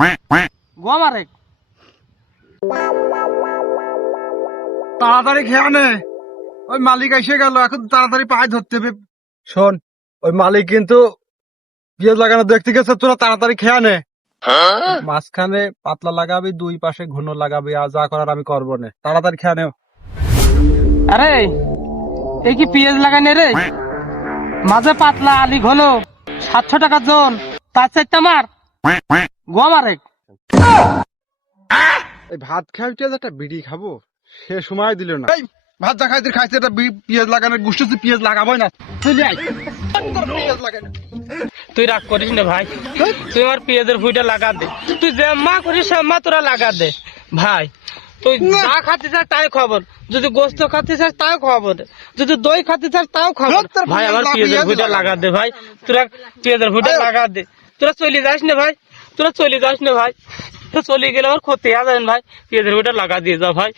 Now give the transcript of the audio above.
গোয়া মারে তাড়াতাড়ি খেয়ে নে, ওই মালিক এসে গেল, এখন তাড়াতাড়ি পায়ে ধরতে হবে। শোন, ওই মালিক কিন্তু পেঁয়াজ লাগানো দেখতে গেছে, তোরা তাড়াতাড়ি খেয়ে নে। মাঝখানে পাতলা লাগাবি, দুই পাশে ঘন লাগাবি, আর যা করার আমি করবো না, তাড়াতাড়ি খেয়ে নেও। আরে এই কি পেঁয়াজ লাগানে রে, মাঝে পাতলা আলি ঘন, 700 টাকা জন, তার চারটা মার গোয়া মারে। এই ভাত খাইতে একটা বিড়ি খাবো, সে সময় দিল না। এই ভাত যা খাইতে খাইতে একটা পেঁয়াজ লাগানোর গুষ্টি, পেঁয়াজ লাগাবোই না, চলে আয়। পেঁয়াজ লাগাই না। তুই রাগ করিস না ভাই, তুই আমার পেঁয়াজের ভুঁইটা লাগা দে, তুই যে মা করিস মা তোরা লাগা দে ভাই। তুই যা খাতে চাস তাই খবর, যদি গোস্ত খাতে চাস তাও খবর, যদি দই খাতে চাস তাও খবর ভাই। আমার পেঁয়াজের ভুঁইটা লাগা দে ভাই, তোরা পেঁয়াজের ভুঁইটা লাগা দে। তোরা চলে যাস না ভাই, তোরা চলে যাস না ভাই, তো চলে গেলে আমার ক্ষতি আছে ভাই, পেঁয়াজের ভুঁইটা লাগা দিয়ে যা ভাই।